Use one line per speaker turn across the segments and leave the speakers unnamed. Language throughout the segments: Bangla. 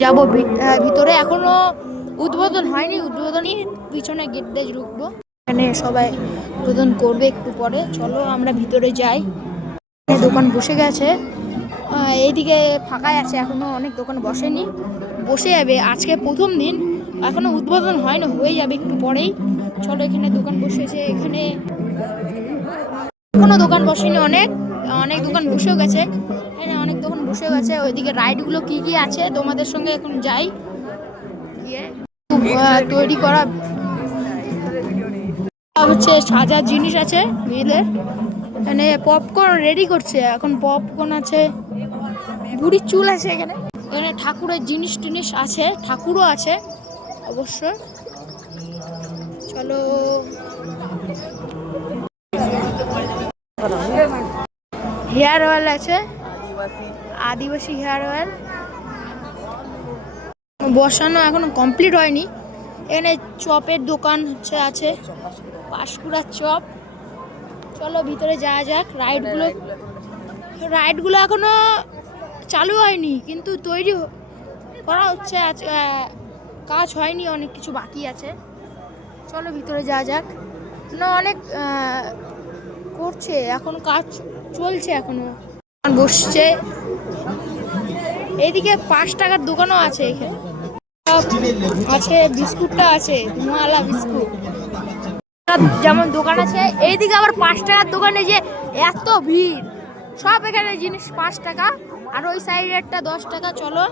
যাব ভিতরে এখনও উদ্বোধন হয়নি, উদ্বোধনই পিছনে গেট দিয়ে ঢুকবো। এখানে সবাই উদ্বোধন করবে একটু পরে। চলো আমরা ভিতরে যাই। দোকান বসে গেছে। এইদিকে ফাঁকাই আছে, এখনও অনেক দোকান বসেনি। বসে যাবে। আজকে প্রথম দিন। এখনও উদ্বোধন হয় না হয়ে যাবে একটু পরেই। চলো এখানে দোকান বসেছে, এখানে এখনও দোকান বসেনি অনেক। অনেক দোকান বসেও গেছে। এখানে অনেক দোকান বসেও গেছে। ওইদিকে রাইডগুলো কি কি আছে, তোমাদের সঙ্গে এখন যাই। তৈরি করা হচ্ছে, সাজার জিনিস আছে মিলের এখানে পপকর্ন রেডি করছে। এখন পপকর্ন আছে, বুড়ির চুল আছে এখানে। এখানে ঠাকুরের জিনিস টিনিস আছে, ঠাকুরও আছে, অবশ্য। চলো। হেয়ার অয়েল আছে, আদিবাসী হেয়ার অয়েল। বসানো এখনও কমপ্লিট হয়নি। এখানে চপের দোকান হচ্ছে, আছে, পাঁশকুড়ার চপ। চলো ভিতরে যাওয়া যাক, রাইডগুলো রাইডগুলো এখনও চালু হয়নি, কিন্তু তৈরি করা হচ্ছে কাজ হয়নি, অনেক কিছু বাকি আছে। চলো ভিতরে যাওয়া যাক। না, অনেক করছে, এখন কাজ চলছে এখনও। বসছে। এইদিকে পাঁচ টাকার দোকানও আছে এখানে। আছে, বিস্কুটটা আছে ধোঁয়ালা বিস্কুট। যেমন দোকান আছে, এইদিকে আবার পাঁচ টাকার দোকানে যে এত ভিড়। সব এখানে জিনিস পাঁচ টাকা, আর ওই সাইডেরটা দশ টাকা, চলো।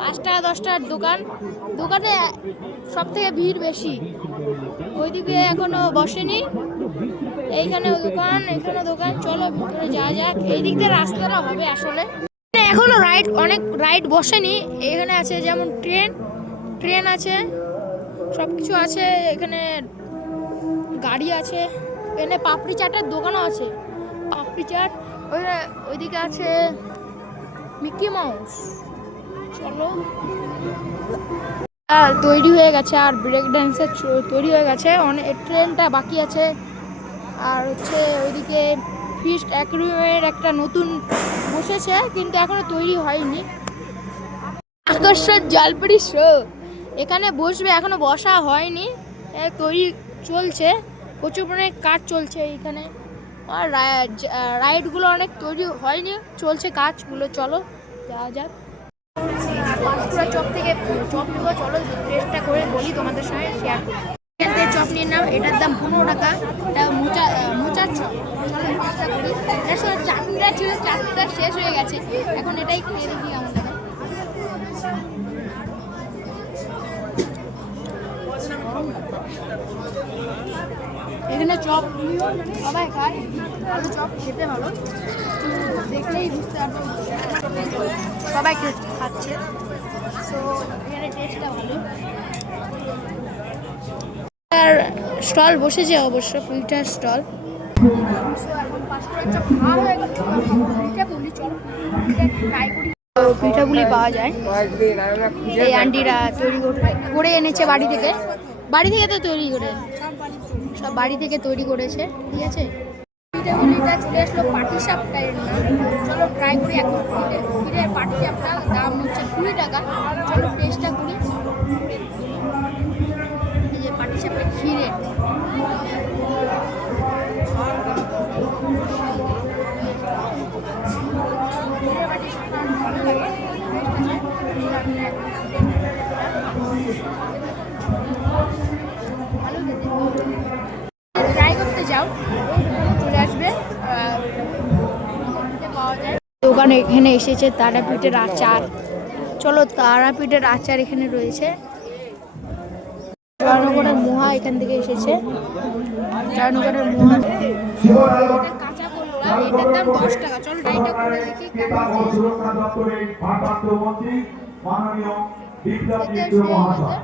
পাঁচ টাকা, দশ টাকার দোকান। দোকানে সব থেকে ভিড় বেশি। ওইদিকে এখনও বসেনি। এইখানে দোকান, এখানে দোকান, চলো ভিতরে যাওয়া যাক। এই দিক দিয়ে রাস্তাটা হবে আসলে। এখনও রাইড অনেক রাইড বসেনি। এখানে আছে যেমন ট্রেন ট্রেন আছে। সব কিছু আছে। এখানে গাড়ি আছে। এখানে পাপড়ি চাটের দোকানও আছে। পাপড়ি চাট ওই ওইদিকে আছে মিকি মাউস। চলো। আর তৈরি হয়ে গেছে, আর ব্রেক ড্যান্সের তৈরি হয়ে গেছে। অনেক ট্রেনটা বাকি আছে। আর হচ্ছে ওইদিকে ফিস্ট অ্যাকুরিয়ামের একটা নতুন বসেছে, কিন্তু এখনও তৈরি হয়নি। আকর্ষণ জলপরি শো এখানে বসবে, এখনও বসা হয়নি। তৈরি চলছে। প্রচুর পরিমাণে কাজ চলছে এইখানে। আর রাইডগুলো অনেক তৈরি হয়নি, চলছে কাজগুলো, চলো যাওয়া যাক। চপ থেকে চপ নেব, চলো টেস্টটা করে বলি তোমাদের সঙ্গে শেয়ার চপ নিয়ে নাও, এটার দাম পনেরো টাকা, এটা মোচা মোচার চপ চলো করি। এর চাটনিটা ছিল, চাটনিটা শেষ হয়ে গেছে। এখন এটাই খেয়ে দেখি কেমন চপ সবাই খায়। ভালো চপ খেতে ভালো। দেখলেই বুঝতে সবাই খাচ্ছে। এখানে টেস্টটা ভালো। আর স্টল বসেছে অবশ্য পিঠার স্টল। পিঠাগুলি পাওয়া যায়। এই আন্টিরা তৈরি করে করে এনেছে বাড়ি থেকে। বাড়ি থেকে তো তৈরি করে। সব বাড়ি থেকে তৈরি করেছে, ঠিক আছে? পিঠাগুলিটা চলে আসলো পাটি নাম। চলো ট্রাই করি এখন পিঠের পাটি সাপটা দাম হচ্ছে কুড়ি টাকা। চলো টেস্টটা করি। চলে আসবে। দোকান এখানে এসেছে তারাপীঠের আচার। চলো তারাপীঠের আচার এখানে রয়েছে। জয়নগরের মোহা এখান থেকে এসেছে। জয়নগরের মোহা কাঁচা গোল্লা এটার দাম দশ টাকা। চল করে দেখি
মাননীয় মহাশয়।